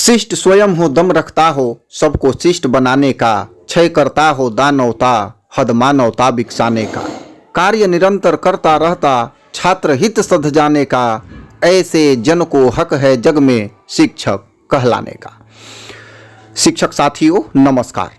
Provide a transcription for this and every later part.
शिष्ट स्वयं हो दम रखता हो सबको शिष्ट बनाने का, क्षय करता हो दानवता हद मानवता बिकसाने का, कार्य निरंतर करता रहता छात्र हित सध जाने का, ऐसे जन को हक है जग में शिक्षक कहलाने का। शिक्षक साथियों नमस्कार।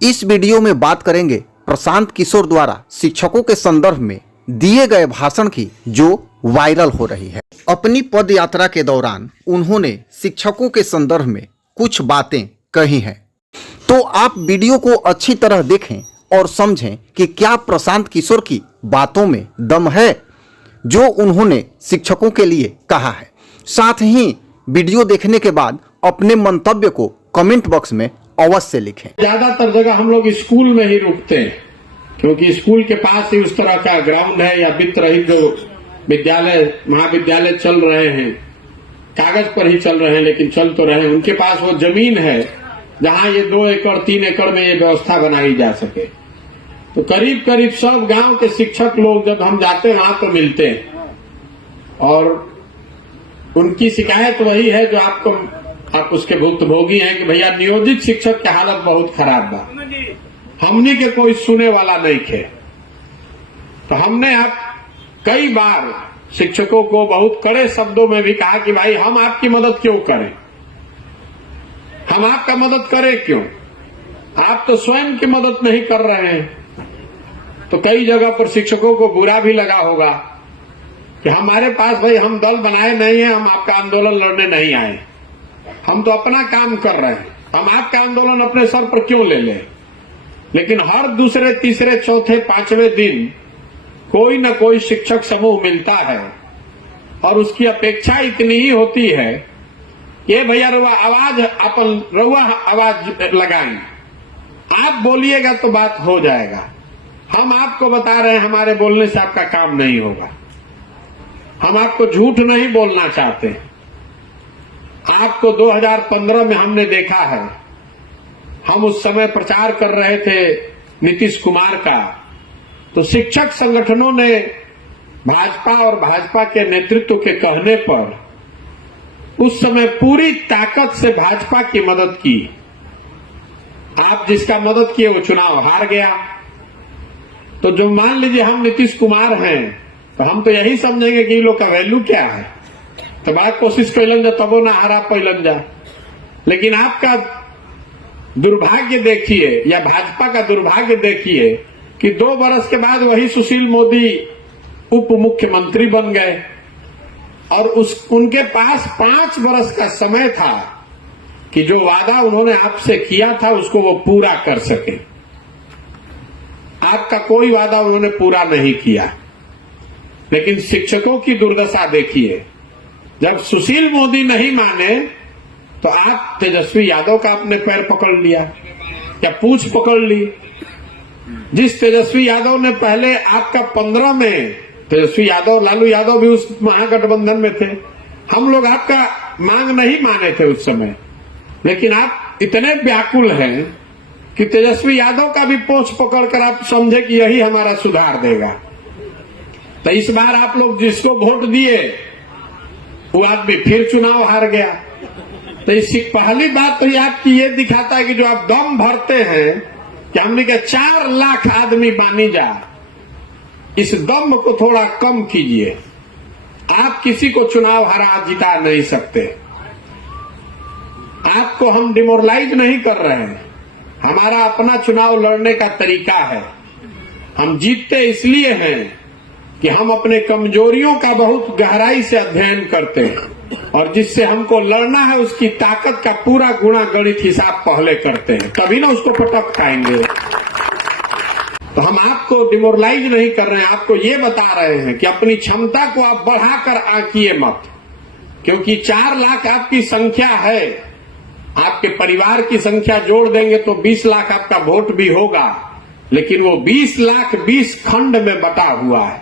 इस वीडियो में बात करेंगे प्रशांत किशोर द्वारा शिक्षकों के संदर्भ में दिए गए भाषण की जो वायरल हो रही है। अपनी पद यात्रा के दौरान उन्होंने शिक्षकों के संदर्भ में कुछ बातें कही हैं, तो आप वीडियो को अच्छी तरह देखें और समझें कि क्या प्रशांत किशोर की बातों में दम है जो उन्होंने शिक्षकों के लिए कहा है। साथ ही वीडियो देखने के बाद अपने मंतव्य को कमेंट बॉक्स में अवश्य लिखें। ज्यादातर जगह हम लोग स्कूल में ही रुकते हैं क्योंकि स्कूल के पास ही उस तरह का ग्राउंड है या वित्त रहित जो विद्यालय महाविद्यालय चल रहे हैं, कागज पर ही चल रहे हैं लेकिन चल तो रहे हैं। उनके पास वो जमीन है जहां ये 2 एकड़ 3 एकड़ में ये व्यवस्था बनाई जा सके। तो करीब करीब सब गांव के शिक्षक लोग जब हम जाते हैं वहां तो मिलते हैं और उनकी शिकायत वही है जो आप उसके भुक्तभोगी हैं कि भैया नियोजित शिक्षक की हालत बहुत खराब बा, हमने के कोई सुने वाला नहीं थे। तो हमने आप कई बार शिक्षकों को बहुत कड़े शब्दों में भी कहा कि भाई हम आपकी मदद क्यों करें, हम आपका मदद करें क्यों, आप तो स्वयं की मदद नहीं कर रहे हैं। तो कई जगह पर शिक्षकों को बुरा भी लगा होगा कि हमारे पास भाई हम दल बनाए नहीं है, हम आपका आंदोलन लड़ने नहीं आए, हम तो अपना काम कर रहे हैं, हम आपका आंदोलन अपने सर पर क्यों ले लें। लेकिन हर दूसरे तीसरे चौथे पांचवें दिन कोई न कोई शिक्षक समूह मिलता है और उसकी अपेक्षा इतनी ही होती है कि भैया रउआ आवाज लगाएं, आप बोलिएगा तो बात हो जाएगा। हम आपको बता रहे हैं हमारे बोलने से आपका काम नहीं होगा, हम आपको झूठ नहीं बोलना चाहते। आपको 2015 में हमने देखा है, हम उस समय प्रचार कर रहे थे नीतीश कुमार का, तो शिक्षक संगठनों ने भाजपा और भाजपा के नेतृत्व के कहने पर उस समय पूरी ताकत से भाजपा की मदद की। आप जिसका मदद किए वो चुनाव हार गया। तो जो मान लीजिए हम नीतीश कुमार हैं तो हम तो यही समझेंगे कि इन लोग का वैल्यू क्या है, तो बात कोशिश कैलन जा तबो ना हारा पैलन जा। लेकिन आपका दुर्भाग्य देखिए या भाजपा का दुर्भाग्य देखिए कि 2 बरस के बाद वही सुशील मोदी उप मुख्यमंत्री बन गए और उनके पास 5 बरस का समय था कि जो वादा उन्होंने आपसे किया था उसको वो पूरा कर सके। आपका कोई वादा उन्होंने पूरा नहीं किया। लेकिन शिक्षकों की दुर्दशा देखिए, जब सुशील मोदी नहीं माने तो आप तेजस्वी यादव का अपने पैर पकड़ लिया या पूंछ पकड़ ली। जिस तेजस्वी यादव ने पहले आपका 15 में, तेजस्वी यादव लालू यादव भी उस महागठबंधन में थे, हम लोग आपका मांग नहीं माने थे उस समय, लेकिन आप इतने व्याकुल हैं कि तेजस्वी यादव का भी पोंछ पकड़कर आप समझे कि यही हमारा सुधार देगा। तो इस बार आप लोग जिसको वोट दिए वो आदमी फिर चुनाव हार गया। तो इसकी पहली बात तो आपकी ये दिखाता है कि जो आप दम भरते हैं कि हमने के 4 लाख आदमी बानी जा, इस दम को थोड़ा कम कीजिए। आप किसी को चुनाव हरा जिता नहीं सकते। आपको हम डिमोरलाइज नहीं कर रहे हैं, हमारा अपना चुनाव लड़ने का तरीका है। हम जीतते इसलिए हैं कि हम अपने कमजोरियों का बहुत गहराई से अध्ययन करते हैं और जिससे हमको लड़ना है उसकी ताकत का पूरा गुणा गणित हिसाब पहले करते हैं, तभी ना उसको पटक पाएंगे। तो हम आपको डिमोरलाइज नहीं कर रहे हैं, आपको ये बता रहे हैं कि अपनी क्षमता को आप बढ़ाकर आंकिए मत, क्योंकि 4 लाख आपकी संख्या है। आपके परिवार की संख्या जोड़ देंगे तो 20 लाख आपका वोट भी होगा, लेकिन वो 20 लाख 20 खंड में बटा हुआ है।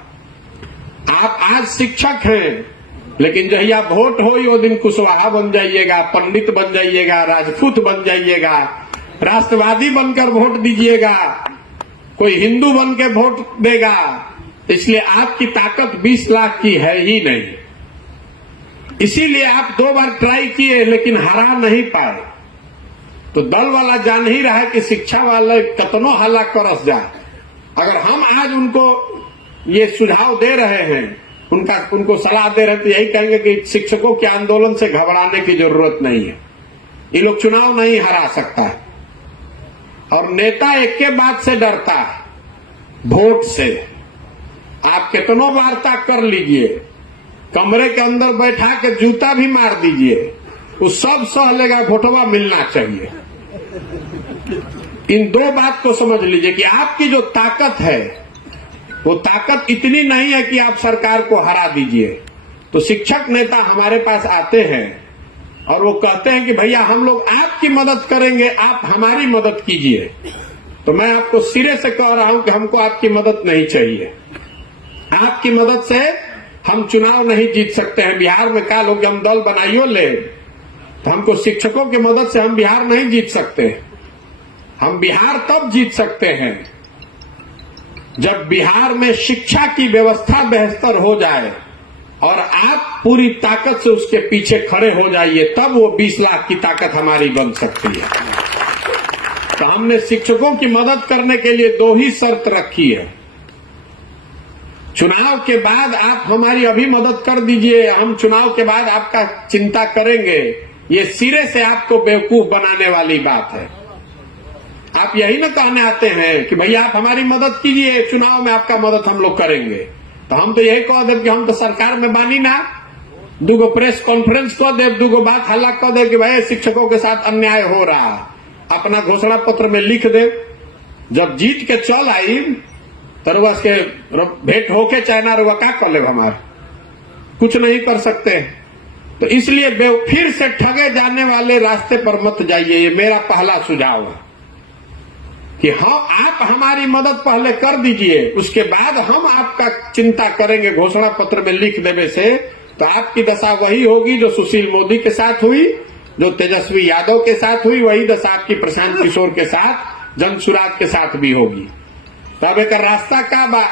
आप आज शिक्षक हैं, लेकिन जहिया वोट हो वो दिन कुशवाहा बन जाइएगा, पंडित बन जाइएगा, राजपूत बन जाइएगा, राष्ट्रवादी बनकर वोट दीजिएगा, कोई हिंदू बन के वोट देगा। इसलिए आपकी ताकत 20 लाख की है ही नहीं। इसीलिए आप 2 बार ट्राई किए लेकिन हरा नहीं पाए। तो दल वाला जान ही रहा है कि शिक्षा वाले कतनो हल्ला करस जाए, अगर हम आज उनको ये सुझाव दे रहे हैं, उनको सलाह दे रहे हैं, तो यही कहेंगे कि शिक्षकों के आंदोलन से घबराने की जरूरत नहीं है, ये लोग चुनाव नहीं हरा सकता है। और नेता एक के बात से डरता है, वोट से। आप कितनों वार्ता कर लीजिए, कमरे के अंदर बैठा के जूता भी मार दीजिए, वो सब सह लेगा, वोटवा मिलना चाहिए। इन 2 बात को समझ लीजिए कि आपकी जो ताकत है वो ताकत इतनी नहीं है कि आप सरकार को हरा दीजिए। तो शिक्षक नेता हमारे पास आते हैं और वो कहते हैं कि भैया हम लोग आपकी मदद करेंगे, आप हमारी मदद कीजिए। तो मैं आपको सिरे से कह रहा हूं कि हमको आपकी मदद नहीं चाहिए। आपकी मदद से हम चुनाव नहीं जीत सकते हैं। बिहार में क्या लोग हम दल बनाइयो ले, तो हमको शिक्षकों की मदद से हम बिहार नहीं जीत सकते। हम बिहार तब जीत सकते हैं जब बिहार में शिक्षा की व्यवस्था बेहतर हो जाए और आप पूरी ताकत से उसके पीछे खड़े हो जाइए, तब वो 20 लाख की ताकत हमारी बन सकती है। तो हमने शिक्षकों की मदद करने के लिए 2 ही शर्त रखी है। चुनाव के बाद आप हमारी अभी मदद कर दीजिए, हम चुनाव के बाद आपका चिंता करेंगे, ये सिरे से आपको बेवकूफ बनाने वाली बात है। आप यही ना कहने आते हैं कि भैया आप हमारी मदद कीजिए, चुनाव में आपका मदद हम लोग करेंगे। तो हम तो यही कह दें कि हम तो सरकार में बानी ना, 2 प्रेस कॉन्फ्रेंस कह दे, 2 बात हल्ला कह दे कि भाई शिक्षकों के साथ अन्याय हो रहा, अपना घोषणा पत्र में लिख दे। जब जीत के चल आई तरुआ के भेंट होके चाइना रुआ का कर ले, हमारे कुछ नहीं कर सकते। तो इसलिए फिर से ठगे जाने वाले रास्ते पर मत जाइए, ये मेरा पहला सुझाव है कि आप हमारी मदद पहले कर दीजिए, उसके बाद हम आपका चिंता करेंगे घोषणा पत्र में लिख देने से। तो आपकी दशा वही होगी जो सुशील मोदी के साथ हुई, जो तेजस्वी यादव के साथ हुई, वही दशा आपकी प्रशांत किशोर के साथ, जनसुराज के साथ भी होगी। तब एक रास्ता का बा,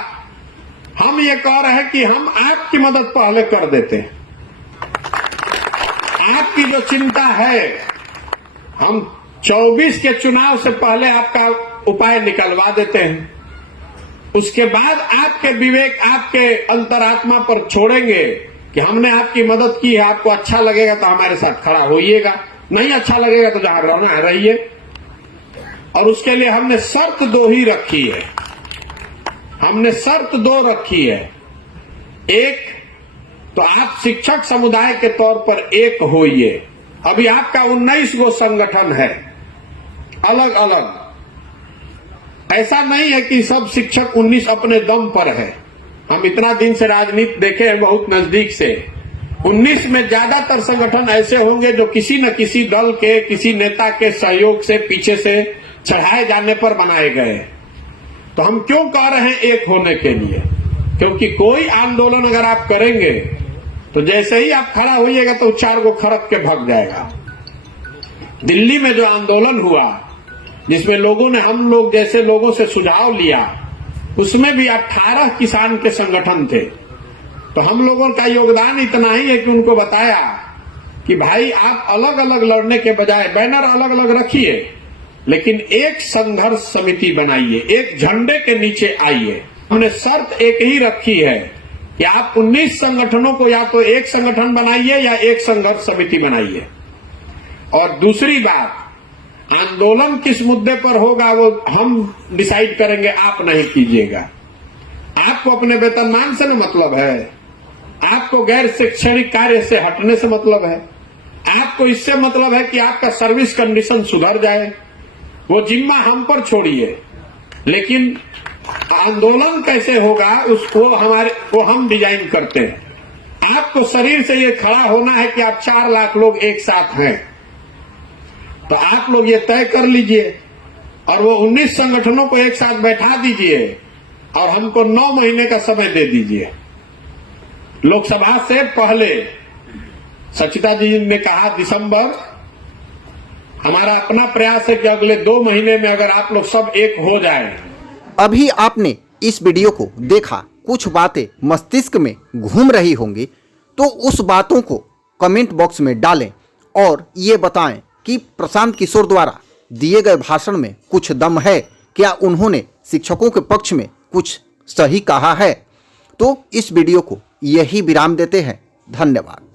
हम ये कह रहे हैं कि हम आपकी मदद पहले कर देते हैं। आपकी जो चिंता है, हम 24 के चुनाव से पहले आपका उपाय निकलवा देते हैं। उसके बाद आपके विवेक, आपके अंतरात्मा पर छोड़ेंगे कि हमने आपकी मदद की है, आपको अच्छा लगेगा तो हमारे साथ खड़ा होइएगा, नहीं अच्छा लगेगा तो जहां रहना है रहिए। और उसके लिए हमने शर्त 2 ही रखी है। हमने शर्त 2 रखी है। एक तो आप शिक्षक समुदाय के तौर पर एक होइए। अभी आपका 19 गो संगठन है अलग अलग, ऐसा नहीं है कि सब शिक्षक 19 अपने दम पर है। हम इतना दिन से राजनीति देखे हैं बहुत नजदीक से। 19 में ज्यादातर संगठन ऐसे होंगे जो किसी न किसी दल के, किसी नेता के सहयोग से, पीछे से चढ़ाए जाने पर बनाए गए। तो हम क्यों कह रहे हैं एक होने के लिए? क्योंकि कोई आंदोलन अगर आप करेंगे तो जैसे ही आप खड़ा होइएगा तो 4 गो खड़क के भाग जाएगा। दिल्ली में जो आंदोलन हुआ, जिसमें लोगों ने, हम लोग जैसे लोगों से सुझाव लिया, उसमें भी 18 किसान के संगठन थे। तो हम लोगों का योगदान इतना ही है कि उनको बताया कि भाई आप अलग अलग लड़ने के बजाय बैनर अलग अलग रखिए, लेकिन एक संघर्ष समिति बनाइए, एक झंडे के नीचे आइए। हमने शर्त एक ही रखी है कि आप 19 संगठनों को या तो एक संगठन बनाइए या एक संघर्ष समिति बनाइए। और दूसरी बात, आंदोलन किस मुद्दे पर होगा वो हम डिसाइड करेंगे, आप नहीं कीजिएगा। आपको अपने वेतनमान से न मतलब है, आपको गैर शैक्षणिक कार्य से हटने से मतलब है, आपको इससे मतलब है कि आपका सर्विस कंडीशन सुधर जाए। वो जिम्मा हम पर छोड़िए, लेकिन आंदोलन कैसे होगा वो हम डिजाइन करते हैं। आपको शरीर से ये खड़ा होना है कि आप 4 लाख लोग एक साथ हैं, तो आप लोग ये तय कर लीजिए और वो 19 संगठनों को एक साथ बैठा दीजिए और हमको 9 महीने का समय दे दीजिए। लोकसभा से पहले सचिता जी ने कहा दिसंबर, हमारा अपना प्रयास है कि अगले 2 महीने में अगर आप लोग सब एक हो जाए। अभी आपने इस वीडियो को देखा, कुछ बातें मस्तिष्क में घूम रही होंगी, तो उस बातों को कमेंट बॉक्स में डालें और ये बताएं कि प्रशांत किशोर द्वारा दिए गए भाषण में कुछ दम है, क्या उन्होंने शिक्षकों के पक्ष में कुछ सही कहा है। तो इस वीडियो को यही विराम देते हैं। धन्यवाद।